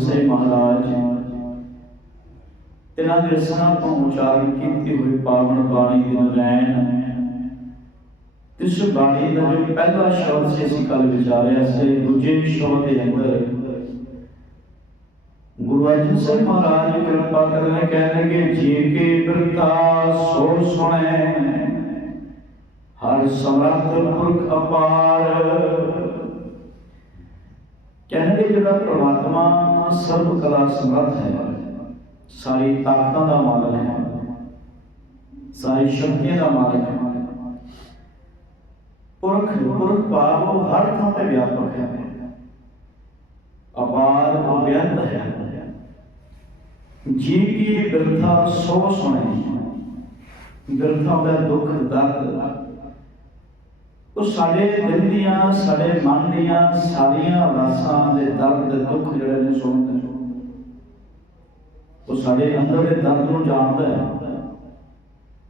ਸਾਹਿਬ ਮਹਾਰਾਜ। ਤਿਨਾਂ ਦੇ ਰਸਨਾ ਤੋਂ ਉਚਾਰਨ ਕੀਤੀ ਹੋਈ ਪਾਵਨ ਬਾਣੀ ਦੀ ਨਰੈਣ। ਇਸ ਬਾਣੀ ਦਾ ਜੋ ਪਹਿਲਾ ਸ਼ਬਦ ਸੀ, ਅਸੀਂ ਕੱਲ ਵਿਚਾਰਿਆ ਸੀ, ਦੂਜੇ ਸ਼ਬਦ ਦੇ ਅੰਦਰ। ਗੁਰੂ ਅਰਜਨ ਸਾਹਿਬ ਮਹਾਰਾਜ ਕਿਰਪਾ ਕਰਕੇ ਕਹਿਣਗੇ ਜੀ ਕੇ ਬਿਰਤਾ ਸੋ ਸੁਣੈ, ਹਰ ਸਮਰੱਥ ਪੁਰਖ ਅਪਾਰ। ਕਹਿੰਦੇ ਜਿਹੜਾ ਪ੍ਰਮਾਤਮਾ ਸਰਬ ਕਲਾ ਸਮਰੱਥ ਹੈ। ਸਾਰੀ ਤਾਕਤਾਂ ਦਾ ਮਾਲਕ ਹੈ। ਸਾਰੀ ਸ਼ਕਤੀਆਂ ਦਾ ਮਾਲਕ ਹੈ। ਪੁਰਖ ਪੁਰਖ ਭਾਵ ਉਹ ਹਰ ਥਾਂ ਤੇ ਵਿਆਪਕ ਹੈ। ਅਪਾਰ ਉਹ ਬੇਅੰਤ ਹੈ। ਜੀ ਕੀ ਬਿਰਥਾ ਸੋ ਸੁਣੇ। ਬਿਰਥਾ ਦਾ ਦੁੱਖ, ਦਰਦ ਉਹ ਸਾਡੇ ਦਿਲ ਦੀਆਂ, ਸਾਡੇ ਮਨ ਦੀਆਂ ਸਾਰੀਆਂ ਰਾਸਾਂ ਦੇ ਦਰਦ, ਦੁੱਖ ਜਿਹੜੇ ਨੇ ਸੁਣਦੇ ਉਹ ਸਾਡੇ ਅੰਦਰ ਦੇ ਦਰਦ ਨੂੰ ਜਾਣਦਾ ਹੈ।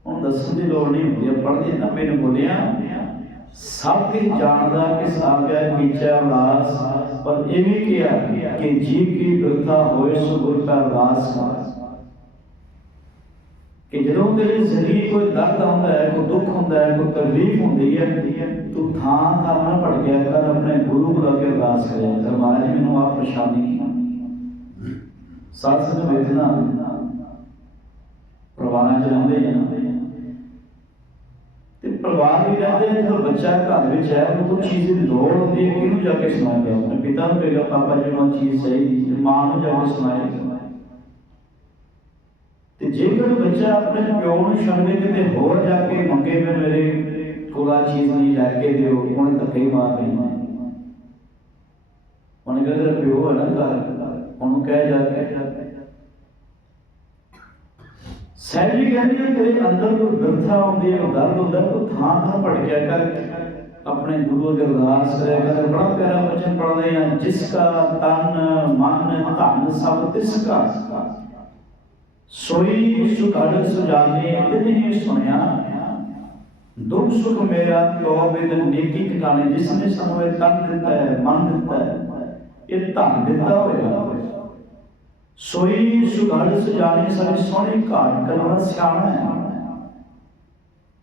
ਹੁਣ ਦੱਸਣ ਦੀ ਲੋੜ ਨਹੀਂ ਹੁੰਦੀ ਪੜ੍ਹਦੀ ਨਾ, ਮੈਨੂੰ ਬੋਲਿਆ, ਸਭ ਕੁਝ ਜਾਣਦਾ ਕਿ ਸਾਗਿਆ ਕੀਚਾ ਉਲਾਸ ਪਰ ਇਹ ਵੀ ਕਿਹਾ ਕਿ ਜੀ ਕੀ ਬਿਰਥਾ ਹੋਏ, ਸੋ ਗੁਰ ਕਾ ਰਾਸ ਕਿ ਜਦੋਂ ਤੇਰੀ ਜ਼ਿੰਦਗੀ ਕੋਈ ਦਰਦ ਆਉਂਦਾ ਹੈ, ਕੋਈ ਦੁੱਖ ਹੁੰਦਾ ਹੈ, ਕੋਈ ਤਕਲੀਫ ਹੁੰਦੀ ਹੈ, ਤੂੰ ਥਾਂ ਥਾਂ ਨਾ ਭੜ ਗਿਆ, ਕਰ ਆਪਣੇ ਗੁਰੂ ਕੋਲ ਕੇ ਅਰਦਾਸ ਕਰਿਆ ਕਰ। ਮਹਾਰਾਜ, ਮੈਨੂੰ ਆ ਪਰੇਸ਼ਾਨੀ ਸਾਧ ਸੰਗਤ ਵੇਖਣਾ ਪਰਿਵਾਰਾਂ ਚ ਰਹਿੰਦੇ ਆ। ਤੇ ਪਰਿਵਾਰ ਵੀ ਰਹਿੰਦੇ ਜਦੋਂ ਬੱਚਾ ਘਰ ਵਿੱਚ ਹੈ, ਉਹਨੂੰ ਕੋਈ ਚੀਜ਼ ਦੀ ਲੋੜ ਹੁੰਦੀ ਹੈ, ਕਿਹਨੂੰ ਜਾ ਕੇ ਸੁਣਾਉਂਦਾ ਆਪਣੇ ਪਿਤਾ ਨੂੰ ਕਹੇਗਾ, ਪਾਪਾ ਜੀ ਨੂੰ ਚੀਜ਼ ਚਾਹੀਦੀ ਮਾਂ ਨੂੰ ਜਾ ਕੇ ਸੁਣਾਏਗਾ ਤੇ ਜੇਕਰ ਬੱਚਾ ਆਪਣੇ ਪਿਓ ਨੂੰ ਛੱਡ ਕੇ ਕਿਤੇ ਹੋਰ ਜਾ ਕੇ ਮੰਗੇ ਵੀ ਮੇਰੇ ਕੋਲ ਚੀਜ਼ ਨਹੀਂ, ਲੈ ਕੇ ਦਿਓ, ਉਹਨੇ ਤਾਂ ਕਈ ਵਾਰ ਨਹੀਂ ਉਹਨੇ ਕਹਿੰਦਾ ਪਿਓ ਹੈ ਨਾ ਘਰ, ਉਹਨੂੰ ਕਹਿ ਜਾ ਕੇ। ਸਹਿਜੀ ਕਹਿੰਦੀ ਹੈ ਤੇਰੇ ਅੰਦਰ ਕੋਈ ਬਿਰਥਾ ਹੁੰਦੀ ਹੈ ਦਰਦ ਹੁੰਦਾ, ਕੋਈ ਥਾਂ ਥਾਂ ਭਟਕਿਆ ਕਰ। ਆਪਣੇ ਗੁਰੂ ਅਗੇ ਅਰਦਾਸ ਕਰਿਆ ਕਰ, ਬੜਾ ਪਿਆਰਾ ਬਚਨ ਪੜ੍ਹਦੇ ਆ, ਜਿਸ ਕਾ ਤਨ ਮਨ ਧਨ ਸਭ ਤਿਸ ਕਾ। ਸੋਈ ਸੁਖੜ ਸੁਜਾਨੇ ਤਿਨਹਿ ਸੁਣਿਆ। ਦੁੱਖ ਸੁਖ ਮੇਰਾ ਤੋ ਬਿਦ ਨੇਕੀ ਟਿਕਾਣੇ ਜਿਸ ਨੇ ਸਾਨੂੰ ਇਹ ਤਨ ਦਿੱਤਾ ਹੈ ਮਨ ਦਿੱਤਾ ਹੈ ਇਹ ਧਨ ਦਿੱਤਾ ਹੋਇਆ। ਸੋਈ ਸੁਖੜ ਸੁਜਾਨੇ, ਸਾਡੀ ਸੋਹਣੀ ਘਾਟ ਕਰਨਾ ਸਿਆਣਾ ਹੈ।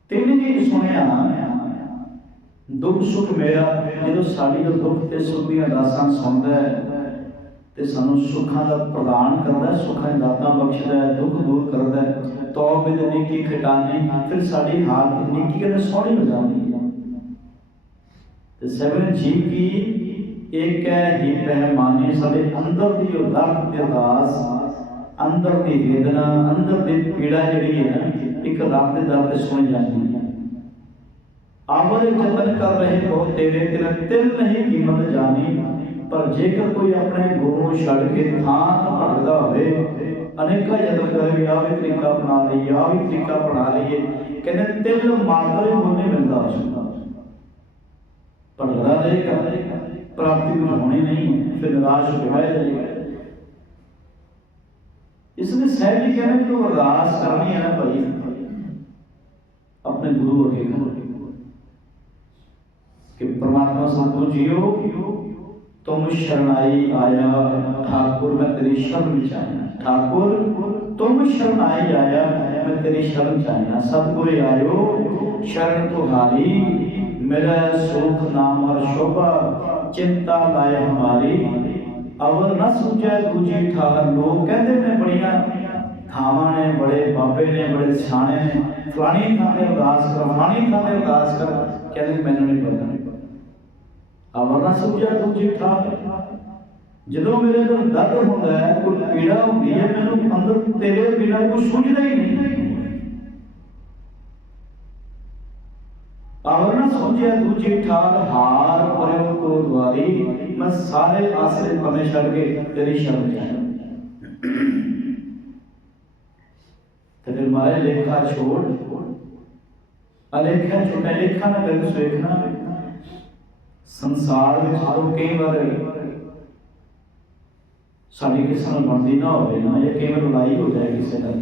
ਤਿੰਨ ਹੀ ਸੁਣਿਆ। ਦੁੱਖ ਸੁਖ ਮੇਰਾ, ਜਦੋਂ ਸਾਡੀ ਦੁੱਖ ਤੇ ਸੁਖ ਦੀਆਂ ਦਾਸਾਂ ਸੁਣਦਾ ਹੈ ਤੇ ਸਾਨੂੰ ਸੁੱਖਾਂ ਦਾ ਪ੍ਰਦਾਨ ਕਰਦਾ ਹੈ, ਸੁੱਖਾਂ ਦੀ ਦਾਤਾਂ ਬਖਸ਼ਦਾ ਹੈ, ਦੁੱਖ ਦੂਰ ਕਰਦਾ ਹੈ। ਤੌਬੇ ਦੇ ਨੇਕੀ ਖਟਾਨੇ ਫਿਰ ਸਾਡੀ ਹਾਲਤ ਨੇਕੀ ਕਹਿੰਦੇ ਸੋਹਣੀ ਹੋ ਜਾਂਦੀ ਹੈ। ਤੇ ਸਭਨ ਜੀ ਕੀ ਇੱਕ ਹੈ ਹੀ ਪਹਿਮਾਨੇ ਸਾਡੇ ਅੰਦਰ ਦੀ ਜੋ ਦਰਦ ਤੇ ਅਰਦਾਸ, ਅੰਦਰ ਦੀ ਵੇਦਨਾ, ਅੰਦਰ ਦੀ ਪੀੜਾ ਜਿਹੜੀ ਹੈ ਨਾ, ਇੱਕ ਰੱਬ ਦੇ ਦਰ ਤੇ ਸੁਣੀ ਜਾਂਦੀ ਹੈ। ਆਵਰੇ ਜਤਨ ਕਰ ਰਹੇ ਹੋ, ਤੇਰੇ ਤਿਲ ਤਿਲ ਨਹੀਂ ਕੀਮਤ ਜਾਣੀ। ਪਰ ਜੇਕਰ ਕੋਈ ਆਪਣੇ ਗੁਰੂ ਨੂੰ ਛੱਡ ਕੇ ਥਾਂ ਤੋਂ ਭਟਕਦਾ ਹੋਵੇ, ਅਨੇਕਾਂ ਯਤਨ ਕਰੇ ਆ ਵੀ ਤਰੀਕਾ ਬਣਾ ਲਈਏ ਆ ਵੀ ਤਰੀਕਾ ਬਣਾ ਲਈਏ, ਕਹਿੰਦੇ ਤਿਲ ਮਾਤਰ ਹੀ ਮੁੱਲ ਨਹੀਂ ਮਿਲਦਾ ਉਸ ਨੂੰ। ਭਟਕਦਾ ਰਹੇਗਾ ਪ੍ਰਾਪਤੀ ਨੂੰ ਹੋਣੀ ਨਹੀਂ, ਫਿਰ ਨਿਰਾਸ਼ ਹੋ ਕੇ ਬਹਿ ਜਾਏਗਾ ਇਸ ਲਈ ਸਹਿਬ ਜੀ ਕਹਿੰਦੇ ਕਿ ਤੂੰ ਅਰਦਾਸ ਕਰਨੀ ਹੈ ਨਾ ਭਾਈ, ਆਪਣੇ ਗੁਰੂ ਅੱਗੇ ਕਰੋ ਕਿ ਪ੍ਰਮਾਤਮਾ ਸਤਿਗੁਰੂ ਜੀਓ ਤੁਮ ਸ਼ਰਨਾਈ ਆਇਆ ਠਾਕੁਰ ਮੈਂ ਤੇਰੀ ਸ਼ਰਨ ਵਿੱਚ ਆਇਆ ਠਾਕੁਰ ਤੁਮ ਸ਼ਰਨਾਈ ਆਇਆ ਮੈਂ ਤੇਰੀ ਸ਼ਰਨ ਚ ਆਇਆ ਸਤਿਗੁਰ ਆਇਓ ਸ਼ਰਨ ਤੁਹਾਰੀ ਮੇਰਾ ਸੁਖ ਨਾਮ ਔਰ ਸ਼ੋਭਾ ਚਿੰਤਾ ਲਾਏ ਹਮਾਰੀ ਅਵਰ ਨਾ ਸੁਝੈ ਦੂਜੀ ਠਾਹਰ ਲੋਕ ਕਹਿੰਦੇ ਨੇ ਬੜੀਆਂ ਥਾਵਾਂ ਨੇ ਬੜੇ ਬਾਬੇ ਨੇ ਬੜੇ ਸਿਆਣੇ ਨੇ ਫਲਾਣੀ ਥਾਂ ਤੇ ਅਰਦਾਸ ਕਰ ਫਲਾਣੀ ਥਾਂ ਤੇ ਅਰਦਾਸ ਕਰ ਕਹਿੰਦੇ ਮੈਨੂੰ ਨਹੀਂ ਪਤਾ ਅਵਰ ਨਾ ਸੁਝੈ ਦੂਜੀ ਠਾਹਰ ਜਦੋਂ ਮੇਰੇ ਅੰਦਰ ਦਰਦ ਹੁੰਦਾ ਹੈ, ਕੋਈ ਪੀੜਾ ਹੁੰਦੀ ਹੈ, ਮੈਨੂੰ ਅੰਦਰ ਤੇਰੇ ਬਿਨਾਂ ਕੁਝ ਸੁਝਦਾ ਹੀ ਨਹੀਂ। ਅਵਰ ਨਾ ਸੁਝਿਆ ਦੂਜੀ ਠਾਲ ਹਾਰ ਪਰਿਓ ਕੋ ਦਵਾਰੀ ਮੈਂ ਸਾਰੇ ਆਸਰੇ ਪਮੇ ਛੱਡ ਕੇ ਤੇਰੀ ਸ਼ਰਨ ਚ ਆਇਆ। ਤੇ ਫਿਰ ਮਾਰੇ ਲੇਖਾ ਛੋੜ ਅਲੇਖਾ ਛੋਟਾ ਲੇਖਾ ਨਾ ਕਰ ਸਵੇਖਣਾ ਸੰਸਾਰ ਵਿੱਚ ਜਦੋਂ ਕਈ ਵਾਰ ਸਾਡੀ ਕਿਸੇ ਨਾਲ ਬਣਦੀ ਨਾ ਹੋਵੇ ਨਾ, ਜਾਂ ਕਈ ਵਾਰ ਲੜਾਈ ਹੋ ਜਾਏ ਕਿਸੇ ਨਾਲ।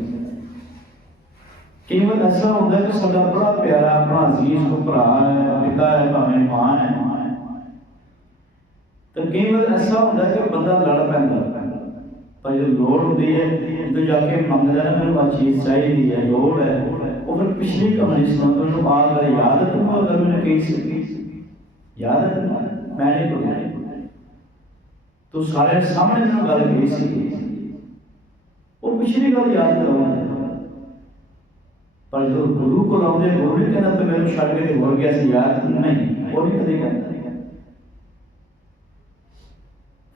ਕਈ ਵਾਰ ਐਸਾ ਹੁੰਦਾ ਕਿ ਸਾਡਾ ਬੜਾ ਪਿਆਰਾ ਆਪਣਾ ਅਜ਼ੀਜ਼ ਕੋ ਭਰਾ ਹੈ, ਪਿਤਾ ਹੈ, ਭਾਵੇਂ ਮਾਂ ਹੈ। ਤਾਂ ਕਈ ਵਾਰ ਐਸਾ ਹੁੰਦਾ ਕਿ ਬੰਦਾ ਲੜ ਪੈਂਦਾ। ਪਰ ਜਦੋਂ ਲੋੜ ਹੁੰਦੀ ਹੈ, ਜਦੋਂ ਜਾ ਕੇ ਮੰਗਦਾ ਨਾ ਮੈਨੂੰ ਆ ਚੀਜ਼ ਚਾਹੀਦੀ ਹੈ, ਲੋੜ ਹੈ। ਉਹ ਫਿਰ ਪਿਛਲੀ ਕਹਾਣੀ ਸੁਣਾਉਂਦਾ, ਉਹਨੂੰ ਆ ਗੱਲ ਯਾਦ ਹੈ ਤੈਨੂੰ ਅਗਰ ਮੈंने ਕਹੀ ਸੀ ਯਾਦ ਹੈ ਤੈਨੂੰ? ਮੈਂ ਨਹੀਂ ਭੁੱਲਿਆ। ਤੂੰ ਸਾਰੇ ਸਾਹਮਣੇ ਮੈਨੂੰ ਗੱਲ ਕਹੀ ਸੀ। ਉਹ ਪਿਛਲੀ ਗੱਲ ਯਾਦ ਕਰਾਉਂਦਾ ਪਰ ਜਦੋਂ ਗੁਰੂ ਕੋਲ ਆਉਂਦੇ ਗੁਰੂ ਨੇ ਕਹਿੰਦਾ ਤੇ ਮੈਨੂੰ ਛੱਡ ਕੇ ਤੇ ਹੋਰ ਗਿਆ ਸੀ ਯਾਰ ਨਹੀਂ ਉਹ ਨਹੀਂ ਕਦੇ ਕਹਿੰਦਾ।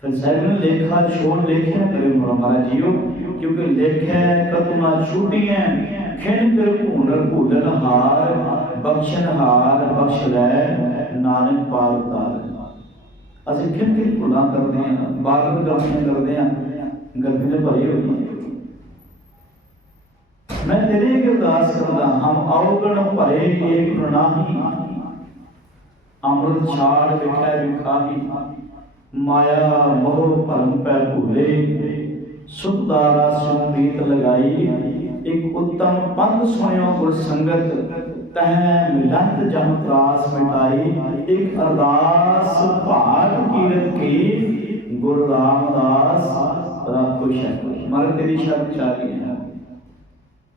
ਫਿਰ ਸਾਹਿਬ ਨੇ ਲੇਖਾ ਛੋੜ ਲੇਖਿਆ ਕਰੇ ਮਹਾਰਾਜ ਜੀਓ ਕਿਉਂਕਿ ਲੇਖਿਆ ਕਤੁ ਨਾ ਛੂਟੀਐ ਖਿਣ ਕਰ ਭੂਨਰ ਭੂਲਨ ਹਾਰ ਬਖਸ਼ਣ ਹਾਰ ਬਖਸ਼ ਲੈ। ਨਾਨਕ ਪਾਰ ਉਤਾਰ। ਅਸੀਂ ਖਿਣ ਖਿਣ ਭੁੱਲਾਂ ਕਰਦੇ ਹਾਂ ਬਾਰ-ਬਾਰ ਗਲਤੀਆਂ ਕਰਦੇ ਹਾਂ, ਗਲਤੀ ਦੇ ਭਰੀ ਹੋਈ ਮੈਂ ਤੇਰੇ ਅਰਦਾਸ ਕਰਦਾ ਹਮ ਆਉਗਣ ਭਰੇ ਏਕ ਪ੍ਰਣਾਹੀ। ਅੰਮ੍ਰਿਤ ਛਾੜ ਵਿਖੈ ਵਿਖਾਹੀ ਮਾਇਆ ਮੋਹ ਭਰਮ ਪੈ ਭੂਲੇ। ਸੁਖ ਦਾਰਾ ਲਗਾਈ। ਇੱਕ ਉੱਤਮ ਪੰਥ ਸੁਣਿਓ ਗੁਰ ਸੰਗਤ। ਤਹ ਮਿਲੰਤ ਜਮ ਤਰਾਸ ਮਿਟਾਈ ਇੱਕ ਅਰਦਾਸ ਭਾਗ ਕੀਰਤ ਕੀ ਗੁਰੂ ਰਾਮਦਾਸ ਰਾਖੋ ਸ਼ਹਿ ਮਰ ਤੇਰੀ ਸ਼ਬਦ ਚਾਹੀ ਹੈ।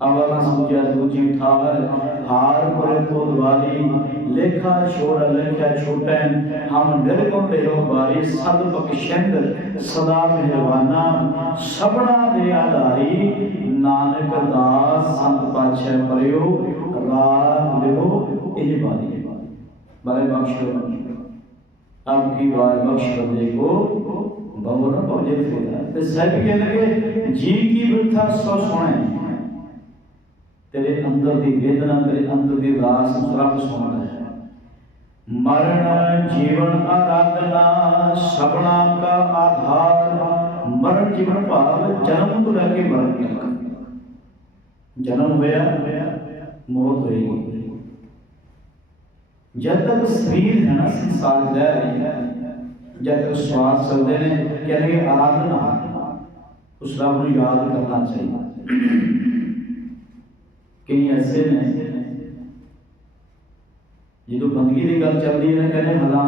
ਅਵਰ ਸੂਜਾ ਦੂਜੀ ਠਾਵਰ ਹਾਰ ਪੁਰੇ ਤੋਂ ਦਵਾਰੀ ਲੇਖਾ ਛੋੜ ਲੇਖਾ ਛੋਟੈ ਹਮ ਨਿਰਗੁਣ ਦੇਹੋ ਬਾਰੀ ਸਦ ਬਖਸ਼ੰਦ ਸਦਾ ਮਿਹਰਬਾਨਾ ਸਬਣਾ ਦੇ ਆਧਾਰੀ ਨਾਨਕ ਦਾਸ ਸੰਤ ਪਾਛੈ ਪਰਿਓ ਰਾਤ ਲਿਓ ਇਹ ਬਾਰੀ ਬਾਰੇ ਬਖਸ਼ੋ ਅਬ ਕੀ ਵਾਰ ਬਖਸ਼ ਬੰਦੇ ਕੋ ਬਹੁ ਨ ਪਹੁੰਚੇ ਫੇਰਾ ਤੇ ਸਹਿਬ ਕੇ ਲਗੇ, ਜੀ ਕੀ ਬਿਰਥਾ ਸੋ ਸੁਣੇ ਤੇਰੇ ਅੰਦਰ ਦੀ ਵੇਦਨਾ, ਤੇਰੇ ਅੰਦਰ ਦੀ ਰਾਸ ਨੂੰ ਰੱਬ ਸੁਣਦਾ ਹੈ। ਮਰਨ ਜੀਵਨ ਆਰਾਧਨਾ, ਸਭਨਾ ਕਾ ਆਧਾਰ, ਮਰਨ ਜੀਵਨ ਭਾਵ ਜਨਮ ਤੋਂ ਲੈ ਕੇ ਮਰਨ ਤੱਕ ਜਨਮ ਹੋਇਆ ਮੌਤ ਹੋਏਗੀ ਜਦ ਤੱਕ ਸਰੀਰ ਹੈ ਨਾ ਸੰਸਾਰ 'ਚ ਰਹਿ ਰਹੀ ਹੈ ਜਦ ਤੱਕ ਸਵਾਸ ਚੱਲਦੇ ਨੇ ਕਹਿੰਦੇ ਆਰਾਧਨਾ ਉਸ ਰੱਬ ਨੂੰ ਯਾਦ ਕਰਨਾ ਚਾਹੀਦਾ ਕਈ ਐਸੇ ਨੇ ਜਦੋਂ ਬੰਦਗੀ ਦੀ ਗੱਲ ਚੱਲਦੀ ਹੈ ਨਾ ਕਹਿੰਦੇ ਹਲਾ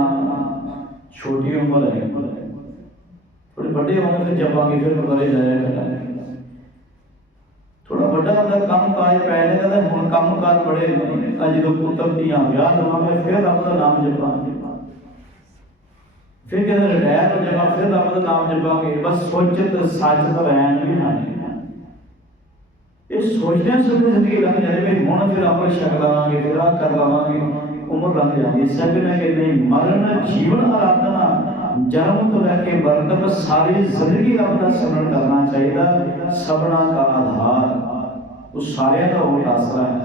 ਛੋਟੀ ਉਮਰ ਹੈ ਥੋੜੇ ਵੱਡੇ ਹੋਣ ਫਿਰ ਜਪਾਂਗੇ ਫਿਰ ਗੁਰਦੁਆਰੇ ਜਾਇਆ ਕਰਾਂਗੇ ਥੋੜਾ ਵੱਡਾ ਹੁੰਦਾ, ਕੰਮ ਕਾਜ ਪੈ ਨੇ ਕਹਿੰਦਾ ਹੁਣ ਕੰਮ ਕਾਰ ਬੜੇ ਅੱਜ ਜਦੋਂ ਪੁੱਤਰ ਦੀਆਂ ਵਿਆਹ ਲਵਾਂਗੇ ਫਿਰ ਰੱਬ ਦਾ ਨਾਮ ਜਪਾਂਗੇ। ਫਿਰ ਕਹਿੰਦੇ ਰਿਟਾਇਰ ਹੋ ਜਾਵਾਂ ਫਿਰ ਰੱਬ ਦਾ ਨਾਮ ਜਪਾਂਗੇ। ਬਸ ਸੋਚਤ ਸਾਜਤ ਰਹਿਣ ਵੀ ਹਾਂ ਇਹ ਸੋਚਦਿਆਂ ਸੋਚਦੇ ਜ਼ਿੰਦਗੀ ਲੰਘ ਜਾਂਦੀ ਵੀ ਹੁਣ ਫਿਰ ਆਪਾਂ ਛਕ ਲਵਾਂਗੇ ਫਿਰ ਆ ਕਰ ਲਵਾਂਗੇ ਉਮਰ ਲੰਘ ਜਾਂਦੀ ਸਭ ਨੇ ਕਿ ਨਹੀਂ, ਮਰਨ, ਜੀਵਨ, ਆਰਾਧਨਾ, ਜਨਮ ਤੋਂ ਲੈ ਕੇ ਮਰਨ ਤੱਕ ਸਾਰੀ ਜ਼ਿੰਦਗੀ ਰੱਬ ਦਾ ਸਿਮਰਨ ਕਰਨਾ ਚਾਹੀਦਾ। ਸਭਨਾ ਦਾ ਆਧਾਰ। ਉਹ ਸਾਰਿਆਂ ਦਾ ਉਹ ਆਸਰਾ ਹੈ।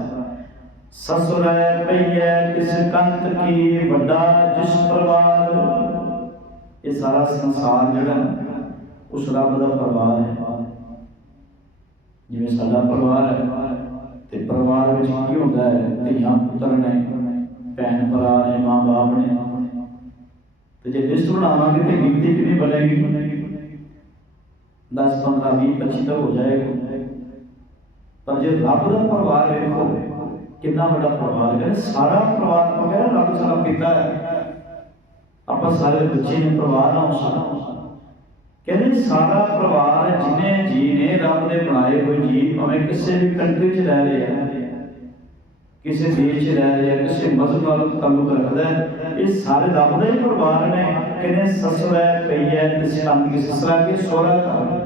ਸਸੁਰੈ ਪਈਐ ਕਿਸ ਕੰਤ ਕੀ ਵੱਡਾ ਜਿਸ ਪਰਿਵਾਰ? ਇਹ ਸਾਰਾ ਸੰਸਾਰ ਜਿਹੜਾ ਉਸ ਰੱਬ ਦਾ ਪਰਿਵਾਰ ਹੈ। ਜਿਵੇਂ ਸਾਡਾ ਪਰਿਵਾਰ ਹੈ, ਤੇ ਪਰਿਵਾਰ ਵਿੱਚ ਕੀ ਹੁੰਦਾ ਹੈ? ਧੀਆਂ ਪੁੱਤਰ ਨੇ, ਭੈਣ ਭਰਾ ਨੇ ਮਾਂ ਬਾਪ ਨੇ। ਤੇ ਜੇ ਲਿਸਟ ਬਣਾਵਾਂਗੇ ਤੇ ਗਿਣਤੀ ਕਿੰਨੀ ਬਣੇਗੀ? 10 15 20 25 ਤੱਕ ਹੋ ਜਾਏਗਾ। ਪਰ ਜੇ ਰੱਬ ਦਾ ਪਰਿਵਾਰ ਵੇਖੋ, ਕਿੰਨਾ ਵੱਡਾ ਪਰਿਵਾਰ ਹੈ। ਸਾਰਾ ਪਰਿਵਾਰ ਤੋਂ ਕਹਿੰਦਾ ਰੱਬ ਸਾਡਾ ਪਿਤਾ ਹੈ। ਆਪਾਂ ਸਾਰੇ ਬੱਚੇ ਨੇ, ਪਰਿਵਾਰ ਨਾਲ ਸਾਰਾ। ਕਹਿੰਦੇ ਸਾਰਾ ਪਰਿਵਾਰ ਜਿਨੇ ਜੀ ਨੇ, ਰੱਬ ਦੇ ਬਣਾਏ ਹੋਏ ਜੀ ਭਾਵੇਂ ਕਿਸੇ ਵੀ ਕੰਟਰੀ 'ਚ ਰਹਿ ਰਹੇ ਆ, ਕਿਸੇ ਦੇਸ਼ 'ਚ ਰਹਿ ਰਹੇ ਆ, ਕਿਸੇ ਮਜ਼ਹਬ ਨਾਲ ਤਾਲੁਕ ਰੱਖਦਾ ਇਹ ਸਾਰੇ ਰੱਬ ਦਾ ਹੀ ਪਰਿਵਾਰ ਨੇ। ਕਹਿੰਦੇ ਸਸੁਰੈ ਪਈਐ ਤੇ ਸੰਤ ਕੀ ਸਸਰਾ ਕੇ ਸੋਹਰਾ ਘਰ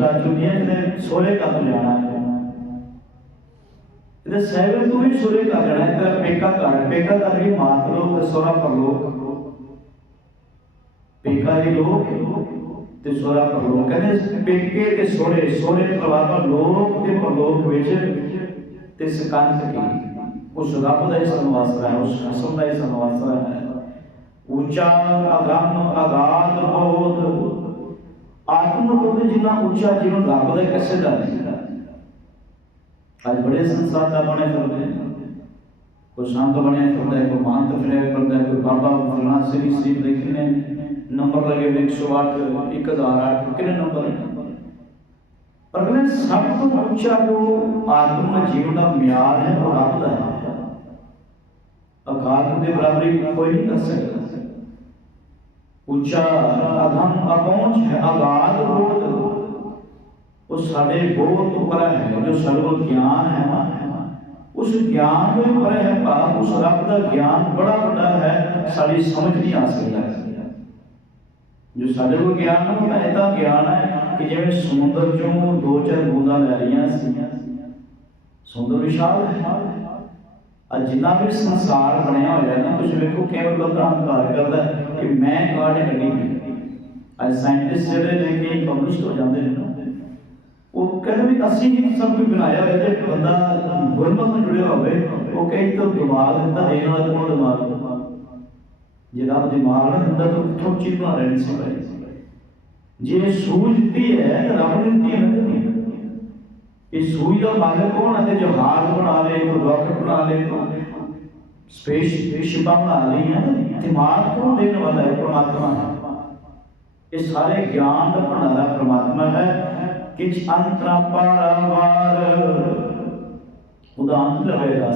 ਧੀ ਘਰ ਚੁਣਿਆ ਕਹਿੰਦੇ ਸੋਹਰੇ ਘਰ ਤੋਂ ਜਾਣਾ ਹੈ। ਇਹਦੇ ਸਹਿਬ ਤੂੰ ਵੀ ਸੋਹਰੇ ਘਰ ਜਾਣਾ ਹੈ ਤੇਰਾ ਪੇਕਾ ਘਰ ਹੈ। ਪੇਕਾ ਘਰ ਵੀ ਮਾਤ ਲੋਕ ਤੇ ਸੋਹਰਾ ਪਰਲੋਕ। ਪੇਕਾ ਹੀ ਲੋਕ ਤੇ ਸੋਹਰਾ ਪਰਲੋਕ। ਕਹਿੰਦੇ ਪੇਕੇ ਤੇ ਸੋਹਰੇ ਸੋਹਰੇ ਪਰਿਵਾਰ ਦਾ ਲੋਕ ਤੇ ਪਰਲੋਕ ਵਿੱਚ ਤੇ ਸਕੰਤ ਕੀ? ਉਸ ਰੱਬ ਦਾ ਹੀ ਸੰਵਾਸਰਾ ਹੈ, ਉਸ ਖਸਮ ਦਾ ਹੀ ਸੰਵਾਸਰਾ ਹੈ। ਉੱਚਾ ਅਗੰਮ ਅਗਾਧ ਬੋਧ ਆਤਮ ਬੋਧ ਜਿੰਨਾ ਉੱਚਾ ਜੀਵਨ ਰੱਬ ਦਾ ਕਿਸੇ ਦਾ ਨਹੀਂ ਅੱਜ ਬੜੇ ਸੰਸਾਰ ਦਾ ਬਣੇ ਫਿਰਦੇ ਨੇ ਕੋਈ ਸੰਤ ਬਣਿਆ ਫਿਰਦਾ ਹੈ ਕੋਈ ਮਹੰਤ ਫਿਰਿਆ ਫਿਰਦਾ ਹੈ ਕੋਈ ਬਾਬਾ ਫਲਾਣਾ ਸਿੰਘ ਸਿੰਘ ਦੇ ਕਿੰਨੇ ਨੰਬਰ ਲਗੇ ਹੋਏ 108 1008 ਕਿੰਨੇ ਨੰਬਰ ਨੇ ਪਰ ਕਹਿੰਦੇ ਸਭ ਤੋਂ ਉੱਚਾ ਜੋ ਆਤਮ ਜੀਵਨ ਦਾ ਮਿਆਰ ਹੈ ਉਹ ਰੱਬ ਦਾ ਹੈ ਅਕਾਲ ਦੇ ਬਰਾਬਰੀ ਕੋਈ ਨਹੀਂ ਕਰ ਸਕਦਾ ਉੱਚਾ ਅਧਮ ਅਪਹੁੰਚ ਅਗਾਧ ਬੋਧ। ਉਹ ਸਾਡੇ ਬੋਧ ਤੋਂ ਹੈ, ਜੋ ਸਰਵ ਗਿਆਨ ਹੈ ਨਾ ਉਸ ਗਿਆਨ ਤੋਂ ਪਰੇ ਹੈ ਭਾਵ, ਉਸ ਰੱਬ ਦਾ ਗਿਆਨ ਬੜਾ ਵੱਡਾ ਹੈ, ਸਾਡੀ ਸਮਝ ਨਹੀਂ ਆ ਸਕਦਾ। ਜੋ ਸਾਡੇ ਕੋਲ ਗਿਆਨ ਹੈ, ਉਹ ਗਿਆਨ ਹੈ ਕਿ ਜਿਵੇਂ ਸਮੁੰਦਰ ਚੋਂ ਦੋ ਚਾਰ ਬੂੰਦਾਂ ਲੈ ਲਈਆਂ ਸੀ। ਸਮੁੰਦਰ ਵਿਸ਼ਾਲ ਹੈ। ਅੱਜ ਜਿੰਨਾ ਵੀ ਸੰਸਾਰ ਬਣਿਆ ਹੋਇਆ ਨਾ, ਤੁਸੀਂ ਵੇਖੋ ਕਿਵੇਂ ਬੰਦਾ ਹੰਕਾਰ ਕਰਦਾ ਹੈ। ਕਿ ਮੈਂ ਕਾਢ ਕੱਢੀ ਹੈ। ਅੱਜ ਸਾਇੰਟਿਸਟ ਜਿਹੜੇ ਨੇ ਕਿ ਕਮਿਊਨਿਸਟ ਹੋ ਜਾਂਦੇ ਨੇ ਉਹ ਕਹਿੰਦੇ ਵੀ ਅਸੀਂ ਹੀ ਸਭ ਕੁਝ ਬਣਾਇਆ ਹੋਇਆ ਜੇ ਬੰਦਾ ਗੁਰਮਤ ਨਾਲ ਜੁੜਿਆ ਹੋਵੇ, ਉਹ ਕਹੀ ਤਾਂ ਦਿਮਾਗ ਦਿੱਤਾ, ਦੇਣ ਵਾਲਾ ਤਾਂ ਦਿਮਾਗ ਜਿਹੜਾ ਦਿਮਾਗ ਨਾ ਦਿੰਦਾ ਤਾਂ ਕਿੱਥੋਂ ਚੀਜ਼ ਬਣਾ ਰਹਿਣੀ ਸੀ ਭਾਈ। ਜੇ ਸੂਝ ਦਿੱਤੀ ਹੈ ਤਾਂ ਰੱਬ ਨੇ ਦਿੱਤੀ ਹੈ ਇਹ ਸੂਈ ਦਾ ਮਾਲਕ ਕੌਣ ਹੈ ਤੇ ਜਹਾਜ਼ ਬਣਾ ਲੇ ਕੋਈ ਰਾਕਟ ਬਣਾ ਲੇ ਕੋਈ ਸਪੇਸ ਸ਼ਿਪਾਂ ਬਣਾ ਲਈ ਹੈ ਦਿਮਾਗ ਕੌਣ ਦੇਣ ਵਾਲਾ ਹੈ ਪ੍ਰਮਾਤਮਾ? ਹੈ ਇਹ ਸਾਰੇ ਗਿਆਨ ਦਾ ਭੰਡਾਰਾ ਪ੍ਰਮਾਤਮਾ ਹੈ। ਕਿਛ ਅੰਤਰਾ ਪਾਰਾਵਾਰ ਉਹਦਾ ਲਵੇ ਜਾ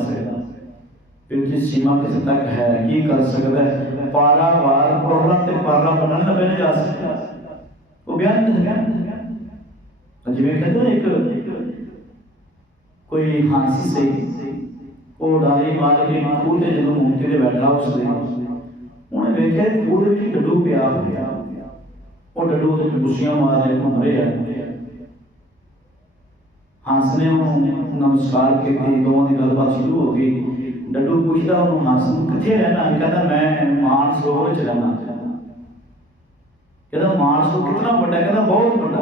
ਫਿਰ ਜਿਸ ਸੀਮਾ ਕਿਸੇ ਤੱਕ ਹੈ, ਕੀ ਕਰ ਸਕਦਾ ਹੈ? ਪਾਰਾਵਾਰ ਕੋਹਰਾ ਤੇ ਪਾਰਾ ਬਣਨ ਲਵੇ ਨਹੀਂ ਜਾ ਸਕਦਾ ਉਹ ਬਿਆਨ ਹੈ। ਜਿਵੇਂ ਕਹਿੰਦੇ ਇੱਕ, ਕੋਈ ਹਾਂਸੀ ਸੀ, ਉਹ ਡਾਲੀ ਮਾਰ ਕੇ ਖੂਹ ਤੇ ਜਦੋਂ ਮੂੰਗਤੇ ਤੇ ਬੈਠਾ ਉਸ ਦੇ। ਉਹਨੇ ਵੇਖਿਆ ਖੂਹ ਦੇ ਵਿੱਚ ਡੱਡੂ ਪਿਆ ਹੋਇਆ ਉਹ ਡੱਡੂ ਦੇ ਗੁੱਸੀਆਂ ਮਾਰ ਰਿਹਾ, ਘੁੰਮ ਰਿਹਾ। ਹੰਸ ਨੇ ਉਹਨੂੰ ਨਮਸਕਾਰ ਕੀਤੀ ਦੋਵਾਂ ਦੀ ਗੱਲਬਾਤ ਸ਼ੁਰੂ ਹੋ ਗਈ। ਡੱਡੂ ਪੁੱਛਦਾ ਉਹਨੂੰ, ਹੰਸ ਨੂੰ ਕਿੱਥੇ ਰਹਿਣਾ ਕਹਿੰਦਾ, ਮੈਂ ਮਾਨ ਸਰੋਵਰ ਰਹਿਣਾ ਕਹਿੰਦਾ ਮਾਨ ਕਿੰਨਾ ਵੱਡਾ ਕਹਿੰਦਾ, ਬਹੁਤ ਵੱਡਾ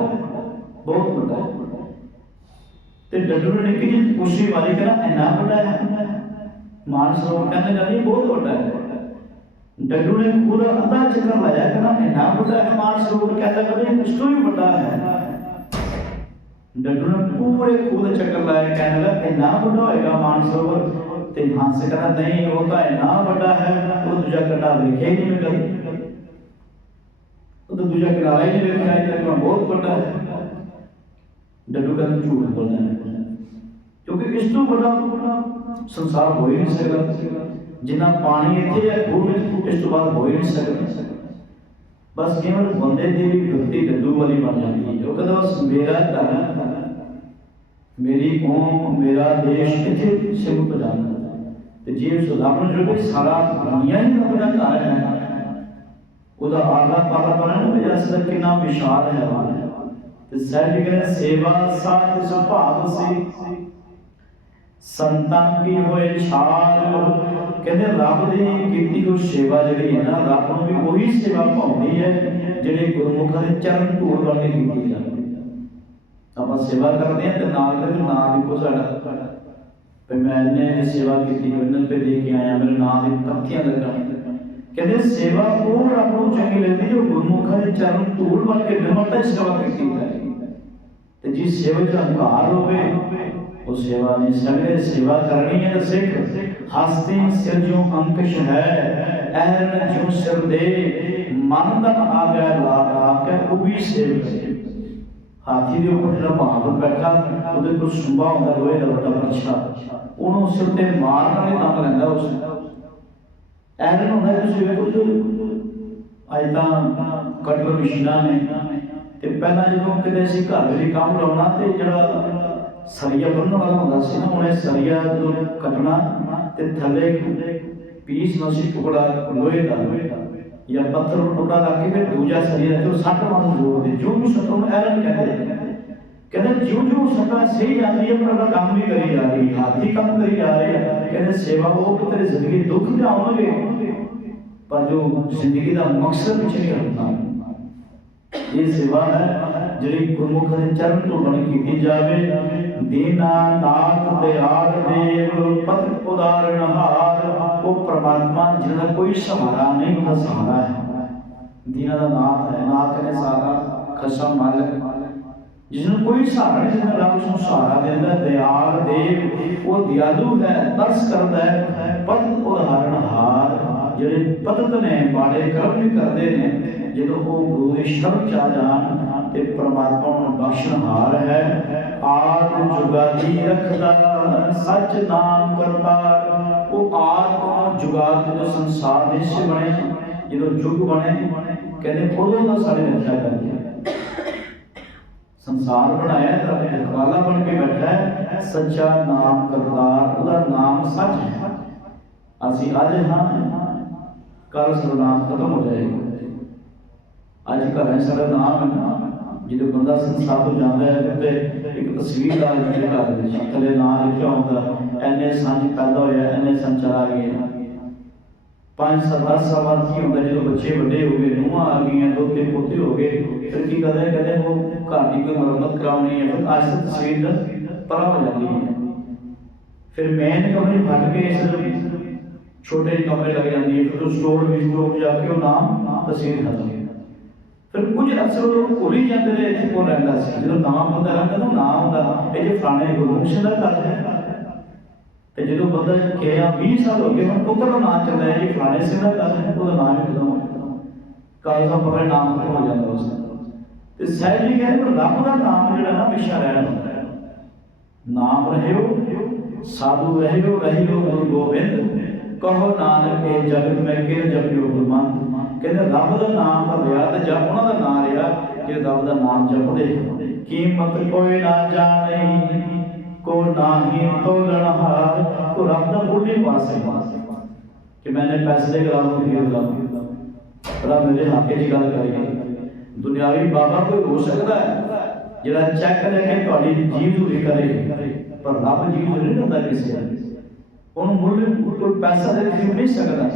ਬਹੁਤ ਵੱਡਾ ਤੇ ਡੱਡੂ ਨੇ ਨਿੱਕੀ ਜਿਹੀ ਪੁੱਛੀ ਵਾਲੀ ਕਹਿੰਦਾ, ਇੰਨਾ ਵੱਡਾ ਹੈ? ਮਾਨ ਸਰੋਵਰ ਕਹਿੰਦਾ, ਕਹਿੰਦੀ ਬਹੁਤ ਵੱਡਾ ਹੈ। ਡੱਡੂ ਨੇ ਪੂਰਾ ਅੱਧਾ ਚੱਕਰ ਲਾਇਆ, ਕਹਿੰਦਾ ਇੰਨਾ ਵੱਡਾ ਹੈ ਮਾਨ ਸਰੋਵਰ ਕਹਿੰਦਾ ਕਹਿੰਦਾ ਇਸ ਤੋਂ ਵੀ ਵੱਡਾ ਹੈ। ਡੱਡੂ ਨੇ ਪੂਰੇ ਖੂਹ ਦਾ ਚੱਕਰ ਲਾਇਆ, ਕਹਿਣ ਲੱਗਾ ਇੰਨਾ ਵੱਡਾ ਹੋਏਗਾ ਮਾਨ ਸਰੋਵਰ। ਤੇ ਹੰਸ ਕਹਿੰਦਾ, ਨਹੀਂ, ਉਹ ਤਾਂ ਇੰਨਾ ਵੱਡਾ ਹੈ, ਉਹ ਦੂਜਾ ਕੰਡਾ ਵੇਖਿਆ ਹੀ ਨਹੀਂ ਮੈਂ ਕਦੀ। ਉਹ ਤਾਂ ਦੂਜਾ ਕਿਨਾਰਾ ਹੀ ਨਹੀਂ ਵੇਖਿਆ, ਇਹ ਤਾਂ ਬਹੁਤ ਵੱਡਾ ਹੈ। ਡੱਡੂ ਕਹਿੰਦਾ, ਝੂਠ ਬੋਲਦਾ ਹੈ। ਕਿਉਂਕਿ ਇਸ ਤੋਂ ਵੱਡਾ ਸੰਸਾਰ ਹੋ ਹੀ ਨਹੀਂ ਸਕਦਾ। ਜਿੰਨਾ ਪਾਣੀ ਇੱਥੇ ਹੈ ਖੂਹ ਵਿੱਚ ਇਸ ਤੋਂ ਬਾਅਦ ਹੋ ਹੀ ਨਹੀਂ ਸਕਦਾ। ਬਸ ਕੇਵਲ ਬੰਦੇ ਦੀ ਵੀ ਵਰਤੀ ਡੱਡੂ ਵਾਲੀ ਬਣ ਜਾਂਦੀ ਹੈ। ਉਹ ਕਹਿੰਦਾ ਬਸ ਮੇਰਾ ਧਰਮ ਮੇਰੀ ਕੌਮ, ਮੇਰਾ ਦੇਸ਼ ਇੱਥੇ ਸਿਮਟ ਜਾਂਦਾ। ਤੇ ਜੇ ਉਸ ਰੱਬ ਨੂੰ ਸਾਰਾ ਦੁਨੀਆ ਹੀ ਰੱਬ ਘਰ ਹੈ, ਉਹਦਾ ਆਲਾ ਪਾਲਾ ਬਣਨ ਨੂੰ ਜਸ ਕਿੰਨਾ ਵਿਸ਼ਾਲ ਹੈ ਵਾ ਤੇ ਸਹਿਜ ਕਹਿੰਦੇ ਸੇਵਾ ਸਾਧ ਸੁਭਾਵ ਸੀ। ਸੰਤਾਂ ਕੀ ਹੋਏ ਛਾਲ ਕਹਿੰਦੇ ਰੱਬ ਦੀ ਕੀਤੀ ਹੋਈ ਸੇਵਾ ਜਿਹੜੀ ਹੈ ਨਾ, ਰੱਬ ਨੂੰ ਵੀ ਉਹੀ ਸੇਵਾ ਭਾਉਂਦੀ ਹੈ, ਜਿਹੜੇ ਗੁਰਮੁਖਾਂ ਦੇ ਚਰਨ ਧੂੜ ਬਣ ਕੀਤੀ ਜਾਂਦੀ ਆਪਾਂ ਸੇਵਾ ਕਰਦੇ ਹਾਂ ਤੇ ਨਾਲ ਦੇ ਨਾਮ ਲਿਖੋ ਸਾਡਾ। ਤੇ ਮੈਂ ਇਹਨੇ ਸੇਵਾ ਕੀਤੀ ਉਹਨਾਂ ਤੇ ਦੇ ਕੇ ਆਇਆ, ਮੇਰੇ ਨਾਮ ਦੇ ਪੱਤੀਆਂ ਲੱਗਣ ਕਹਿੰਦੇ ਸੇਵਾ ਉਹ ਰੱਬ ਨੂੰ ਚੰਗੀ ਲੱਗਦੀ ਜੋ ਗੁਰਮੁਖਾਂ ਦੇ ਚਰਨ ਧੂੜ ਬਣ ਨਿਮਰਤਾ ਸੇਵਾ ਕੀਤੀ ਹੈ। ਤੇ ਜੀ ਸੇਵਾ ਦਾ ਹੰਕਾਰ ਹੋਵੇ ਉਹ ਸੇਵਾ ਨਹੀਂ ਸਗਲੇ ਸੇਵਾ ਕਰਨੀ ਹੈ ਸਿੱਖ। ਹਸਤੀ ਸਿਰ ਜੋ ਅੰਕਸ਼ ਹੈ ਐਰਨ ਜੋ ਸਿਰ ਦੇ, ਮਨ ਦਾ ਆ ਗਿਆ ਲਾ ਉਹ ਵੀ ਸੇਵ। ਹਾਥੀ ਦੇ ਉੱਪਰ ਜਿਹੜਾ ਬਹਾਦਰ ਬੈਠਾ, ਉਹਦੇ ਕੋਲ ਸੁੰਬਾ ਹੁੰਦਾ, ਲੋਹੇ ਦਾ ਵੱਡਾ ਪਰਛਾ। ਉਹਨੂੰ ਸਿਰ ਤੇ ਮਾਰਨ ਵਾਲੇ ਕੰਮ ਲੈਂਦਾ ਉਸ ਐਰਨ ਹੁੰਦਾ, ਤੁਸੀਂ ਵੇਖੋ ਜੋ, ਅੱਜ ਤਾਂ ਕਟਰ ਮਸ਼ੀਨਾਂ ਨੇ, ਤੇ ਪਹਿਲਾਂ ਜਦੋਂ ਕਿਤੇ ਅਸੀਂ ਘਰ ਦੇ ਕੰਮ ਲਾਉਣਾ, ਤੇ ਜਿਹੜਾ ਸਰੀਆ ਬੰਨਣ ਵਾਲਾ ਹੁੰਦਾ ਸੀ ਨਾ, ਉਹਨੇ ਸਰੀਆ ਜਦੋਂ ਕੱਟਣਾ ਤੇ ਥੱਲੇ ਇੱਕ ਪੀਸ ਨਸੀ ਟੁਕੜਾ, ਲੋਹੇ ਦਾ, ਜਾਂ ਪੱਥਰ ਦਾ ਟੁਕੜਾ ਲਾ ਕੇ ਫਿਰ ਦੂਜਾ ਸਰੀਆ ਤੇ ਉਹ ਸੱਟ ਵਾਂਗ ਜੋੜਦੇ। ਜੋ ਵੀ ਸੱਟ ਨੂੰ ਐਰਨ ਕਹਿੰਦੇ ਕਹਿੰਦੇ ਜਿਉਂ ਜਿਉਂ ਸੱਟਾਂ ਸਹੀ ਜਾਂਦੀ ਹੈ ਪਰ ਉਹਦਾ ਕੰਮ ਵੀ ਕਰੀ ਜਾ ਰਹੀ ਹੈ ਹਾਥੀ ਕੰਮ ਕਰੀ ਜਾ ਰਹੇ ਆ। ਕਹਿੰਦੇ ਸੇਵਾ ਉਹ ਕਿ ਤੇਰੀ ਜ਼ਿੰਦਗੀ ਦੁੱਖ ਤੇ ਆਉਣਗੇ। ਪਰ ਜੋ ਜ਼ਿੰਦਗੀ ਦਾ ਮਕਸਦ ਪਿੱਛੇ ਨਹੀਂ ਹੁੰਦਾ ਇਹ ਸੇਵਾ ਹੈ ਜਿਹੜੀ ਗੁਰਮੁਖ ਦੇ ਚਰਨ ਤੋਂ ਬਣ ਕੀਤੀ ਜਾਵੇ। ਦੀਨਾ ਨਾਥ ਦਿਆਲ ਦੇਵ, ਪਤ ਉਦਾਰਣ ਹਾਰ। ਉਹ ਪ੍ਰਮਾਤਮਾ ਜਿਹਦਾ ਕੋਈ ਸਹਾਰਾ ਨਹੀਂ, ਉਹਦਾ ਸਹਾਰਾ ਹੈ। ਦੀਨਾ ਦਾ ਨਾਥ ਹੈ, ਨਾਥ ਨੇ ਸਾਰਾ ਖਸਮ ਮਾਲਕ ਜਿਸ ਨੂੰ ਕੋਈ ਸਹਾਰਾ ਨਹੀਂ ਜਿੰਨਾ ਰੱਬ ਨੂੰ ਸਹਾਰਾ ਦਿੰਦਾ ਦਿਆਲ ਦੇਵ, ਉਹ ਦਿਆਲੂ ਹੈ, ਤਰਸ ਕਰਦਾ ਹੈ। ਪਤ ਉਦਾਹਰਣ ਹਾਰ, ਜਿਹੜੇ ਪਤਤ ਨੇ, ਮਾੜੇ ਕਰਮ ਵੀ ਕਰਦੇ ਨੇ, ਜਦੋਂ ਉਹ ਗੁਰੂ ਦੀ ਸ਼ਰਨ ਚ ਆ ਜਾਣ ਤੇ ਪ੍ਰਮਾਤਮਾ ਨੂੰ ਬਖਸ਼ਣਹਾਰ ਹੈ ਆਦ ਜੁਗਾਦੀ ਰੱਖਦਾ, ਸੱਚ ਨਾਮ ਕਰਤਾਰ ਉਹ ਆਦ ਜੁਗਾਦ ਜਦੋਂ ਸੰਸਾਰ ਦੇ ਸੇ ਬਣੇ, ਜਦੋਂ ਯੁੱਗ ਬਣੇ, ਕਹਿੰਦੇ ਉਦੋਂ ਦਾ ਸਾਡੇ ਰੱਖਿਆ ਕਰਦੇ ਸੰਸਾਰ ਬਣਾਇਆ ਤਾਂ ਰਖਵਾਲਾ ਬਣ ਕੇ ਬੈਠਾ ਹੈ, ਸੱਚਾ ਨਾਮ ਕਰਤਾਰ ਉਹਦਾ ਨਾਮ ਸੱਚ ਹੈ। ਅਸੀਂ ਅੱਜ ਹਾਂ ਕੱਲ ਸਰਨਾਮ ਖਤਮ ਹੋ ਜਾਏਗਾ। ਅੱਜ ਘਰਾਂ ਸਾਡਾ ਨਾਮ ਹੈ ਜਦੋਂ ਬੰਦਾ ਸੰਸਾਰ ਤੋਂ ਜਾਂਦਾ ਹੈ ਤੇ ਇੱਕ ਤਸਵੀਰ ਆ ਜਾਂਦੀ ਹੈ ਘਰ ਵਿੱਚ ਥੱਲੇ ਨਾਂ ਲਿਖਿਆ ਹੁੰਦਾ, ਐਨੇ ਸੰਜ ਪੈਦਾ ਹੋਇਆ, ਐਨੇ ਸੰਚਾਰ ਆ ਗਏ ਪੰਜ ਸੱਤ, ਦਸ ਸਾਲਾਂ ਦੀ ਹੁੰਦਾ, ਜਦੋਂ ਬੱਚੇ ਵੱਡੇ ਹੋ ਗਏ, ਨੂੰਹਾਂ ਆ ਗਈਆਂ ਦੋ ਤਿੰਨ ਪੋਤੇ ਹੋ ਗਏ, ਫਿਰ ਕੀ ਕਰਦੇ ਕਹਿੰਦੇ ਉਹ ਘਰ ਦੀ ਕੋਈ ਮੁਰੰਮਤ ਕਰਾਉਣੀ ਹੈ। ਫਿਰ ਅੱਜ ਤੱਕ ਤਸਵੀਰ ਪਰਾਂ ਹੋ ਜਾਂਦੀ ਹੈ। ਫਿਰ ਮੇਨ ਕਮਰੇ ਹਟ ਕੇ ਇਸ ਛੋਟੇ ਜਿਹੇ ਕਮਰੇ ਲੱਗ ਜਾਂਦੀ ਹੈ। ਫਿਰ ਉਹ ਸਟੋਰ ਵਿੱਚ ਸਟੋਰ ਜਾ ਕੇ ਉਹ ਨਾਮ ਤਸਵੀਰ ਖਤਮ ਫਿਰ ਕੁਝ ਅਕਸਰ ਲੋਕ ਭੁੱਲ ਹੀ ਜਾਂਦੇ ਨੇ, ਇੱਥੇ ਕੋਲ ਰਹਿੰਦਾ ਸੀ? ਜਦੋਂ ਨਾਮ ਹੁੰਦਾ ਰਹਿੰਦਾ ਤਾਂ ਨਾਮ ਹੁੰਦਾ। ਇਹ ਜੇ ਫਲਾਣੇ ਗੁਰਮੁਖ ਦਾ ਘਰ ਹੈ। ਤੇ ਜਦੋਂ ਬੰਦਾ ਕਿਹਾ 20 ਸਾਲ ਹੋ ਗਏ, ਹੁਣ ਪੁੱਤਰ ਦਾ ਨਾਮ ਚੱਲਦਾ ਹੈ, ਜੀ ਫਲਾਣੇ ਸਿੰਘ ਦਾ ਘਰ ਹੈ ਉਹਦਾ ਨਾਮ ਹੀ ਖਤਮ ਹੋ ਗਿਆ ਕਾਲ ਦਾ ਪਰੇ ਨਾਮ ਖਤਮ ਹੋ ਜਾਂਦਾ ਉਸ ਤੇ ਸਹਿਜ ਜੀ ਕਹਿੰਦੇ, ਪਰ ਰੱਬ ਦਾ ਨਾਮ ਜਿਹੜਾ ਨਾ, ਹਮੇਸ਼ਾ ਰਹਿਣਾ ਹੁੰਦਾ ਹੈ। ਨਾਮ ਰਹਿਓ, ਸਾਧੂ ਰਹਿਓ ਰਹਿਓ ਗੁਰੂ ਗੋਬਿੰਦ। ਕਹੋ ਨਾਨਕ, ਇਹ ਜਗਤ ਮੈਂ ਕਿਹ ਕਹਿੰਦੇ ਰੱਬ ਦਾ ਨਾਮ ਤਾਂ ਲਿਆ ਤੇ ਜਪ ਉਹਨਾਂ ਦਾ ਨਾਮ ਲਿਆ ਜੇ ਰੱਬ ਦਾ ਨਾਮ ਜਪਦੇ ਕੀਮਤ ਕੋਈ ਨਾ ਜਾਣੇ, ਕੋ ਨਾਹੀ ਤੋਲਣ ਹਾਰ, ਕੋ ਰੱਬ ਦਾ ਮੁੱਢੇ ਪਾਸੇ ਕਿ ਮੈਨੇ ਪੈਸੇ ਦੇ ਗ੍ਰਾਮ ਨੂੰ ਖਰੀਦ ਲਾ ਰੱਬ ਮੇਰੇ ਹੱਕੇ ਦੀ ਗੱਲ ਕਰੀ ਦੁਨਿਆਵੀ ਬਾਬਾ ਕੋਈ ਹੋ ਸਕਦਾ ਹੈ ਜਿਹੜਾ ਚੈੱਕ ਲੈ ਕੇ ਤੁਹਾਡੀ ਜੀਵ ਪੂਰੀ ਕਰੇ, ਪਰ ਰੱਬ ਜੀਵ ਪੂਰੀ ਨਹੀਂ ਹੁੰਦਾ ਕਿਸੇ ਦੀ ਉਹਨੂੰ ਮੁੱਲ ਕੋਈ ਪੈਸਾ ਦੇ ਖਰੀਦ ਨਹੀਂ ਸਕਦਾ।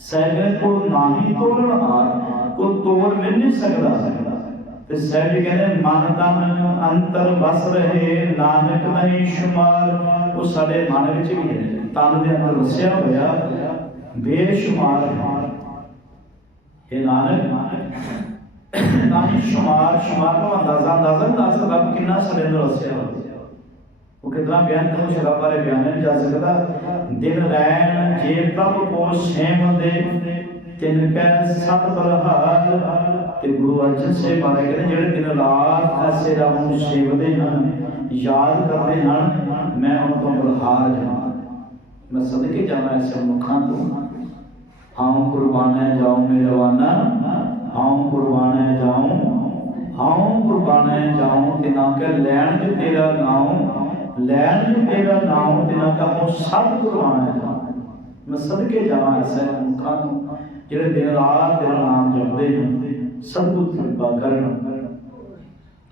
ਸਹਿਜ ਕੋ ਨਾਹੀ ਤੋੜਨ ਹਾਰ ਕੋ ਤੋੜ ਮਿਲ ਨਹੀਂ ਸਕਦਾ ਤੇ ਸਹਿਜ ਕਹਿੰਦੇ ਮਨ ਤਨ ਅੰਤਰ ਵਸ ਰਹੇ ਨਾਨਕ ਨਹੀਂ ਸ਼ੁਮਾਰ ਉਹ ਸਾਡੇ ਮਨ ਵਿੱਚ ਵੀ ਹੈ ਤਨ ਦੇ ਅੰਦਰ ਵਸਿਆ ਹੋਇਆ ਬੇਸ਼ੁਮਾਰ ਹੈ ਇਹ ਨਾਨਕ ਨਾਹੀ ਸ਼ੁਮਾਰ ਸ਼ੁਮਾਰ ਦਾ ਅੰਦਾਜ਼ਾ ਅੰਦਾਜ਼ਾ ਨਹੀਂ ਦੱਸ ਸਕਦਾ ਵੀ ਕਿੰਨਾ ਸਾਡੇ ਅੰਦਰ ਵਸਿਆ ਹੋਇਆ ਉਹ ਕਿਤਨਾ ਬਿਆਨ ਕਰੋ, ਸ਼ਰਾਬ ਬਾਰੇ ਬਿਆਨ ਨਹੀਂ ਜਾ ਸਕਦਾ। ਦਿਨ ਰੈਣ ਜੇ ਪ੍ਰਭ ਕੋ ਸੇਮ ਦੇ ਤਿਨ ਕੈ ਸਤ ਬਲਹਾਰ। ਤੇ ਗੁਰੂ ਅਰਜਨ ਸਾਹਿਬ ਬਾਰੇ ਕਹਿੰਦੇ, ਜਿਹੜੇ ਦਿਨ ਰਾਤ ਐਸੇ ਰੱਬ ਨੂੰ ਸੇਵਦੇ ਹਨ, ਯਾਦ ਕਰਦੇ ਹਨ, ਮੈਂ ਉਹਨਾਂ ਤੋਂ ਬਲਹਾਰ ਜਾਵਾਂ ਮੈਂ ਸਦਕੇ ਜਾਵਾਂ ਐਸੇ ਮੁਖਾਂ ਤੋਂ। ਆਉਂ ਕੁਰਬਾਨੇ ਜਾਉ ਮੇ ਰਵਾਨਾ ਆਉਂ ਜਾਉ ਆਉਂ ਕੁਰਬਾਨੇ ਜਾਉ ਤਿਨਾ ਕੇ ਲੈਣ ਚ ਤੇਰਾ ਨਾਮ ਲੈਣ ਚ ਤੇਰਾ ਨਾਮ ਤਿਨਾ ਕਾ ਸਭ ਕੁਰਬਾਨੇ ਜਾਉ ਮੈਂ ਸਦਕੇ ਜਾਵਾਂ ਐਸੇ ਮੁਖਾਂ ਤੋਂ ਜਿਹੜੇ ਦਿਨ ਰਾਤ ਤੇਰਾ ਨਾਮ ਜਪਦੇ ਹਨ ਸਤਿਗੁਰ ਕਿਰਪਾ ਕਰਨ।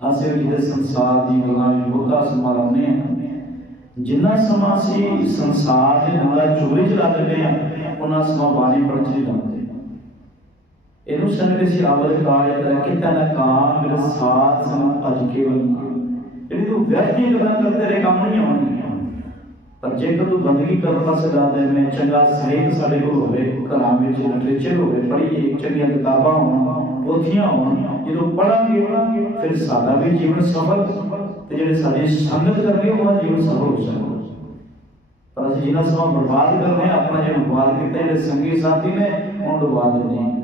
ਅਸੀਂ ਵੀ ਜਿਹੜੇ ਸੰਸਾਰ ਦੀ ਗੱਲਾਂ ਵਿੱਚ ਬਹੁਤਾ ਸਮਾਂ ਲਾਉਂਦੇ ਜਿੰਨਾ ਸਮਾਂ ਅਸੀਂ ਸੰਸਾਰ ਦੇ ਨਾਲ ਚੋਰੀ ਚਲਾ ਦਿੰਦੇ ਹਾਂ, ਉਹਨਾਂ ਸਮਾਂ ਬਾਣੀ ਪੜ੍ਹਨ ਚ ਨਹੀਂ ਲਾਉਂਦੇ। ਇਹਨੂੰ ਸੰਗ ਸੀ ਆਵਲ ਕਾਜ ਕਰ, ਕਿਤਾ ਨਾ ਕਾਮ ਮੇਰੇ ਸਾਥ ਸੰਗ ਭਜ ਕੇ ਜਿਹੜੀ ਤੂੰ ਵਿਅਕਤੀ ਗੱਲਾਂ ਕਰਦੇ ਰਹੇ ਕੰਮ ਨਹੀਂ ਆਉਣਗੀਆਂ ਪਰ ਜੇਕਰ ਤੂੰ ਬੰਦਗੀ ਕਰਨ ਪਾਸੇ ਲਾਦੇ ਮੈਂ ਚੰਗਾ ਸਾਹਿਤ ਸਾਡੇ ਕੋਲ ਹੋਵੇ, ਘਰਾਂ ਵਿੱਚ ਲਿਟਰੇਚਰ ਹੋਵੇ, ਪੜ੍ਹੀਏ, ਚੰਗੀਆਂ ਕਿਤਾਬਾਂ ਹੋਣ ਪੋਥੀਆਂ ਹੋਣ, ਜਦੋਂ ਪੜਾਂਗੇ ਫਿਰ ਸਾਡਾ ਵੀ ਜੀਵਨ ਸਫਲ ਤੇ ਜਿਹੜੇ ਸਾਡੀ ਸੰਗਤ ਕਰਨਗੇ ਉਹਨਾਂ ਦਾ ਜੀਵਨ ਸਫਲ ਹੋ ਸਕਦਾ। ਪਰ ਅਸੀਂ ਜਿੰਨਾ ਸਮਾਂ ਬਰਬਾਦ ਕਰਦੇ ਹਾਂ ਆਪਣਾ ਜੀਵਨ ਬਰਬਾਦ ਕੀਤਾ, ਜਿਹੜੇ ਸੰਗੀ ਸਾਥੀ ਨੇ, ਉਹਨੂੰ ਡੁਬਾ ਦਿੰਦੇ ਹਾਂ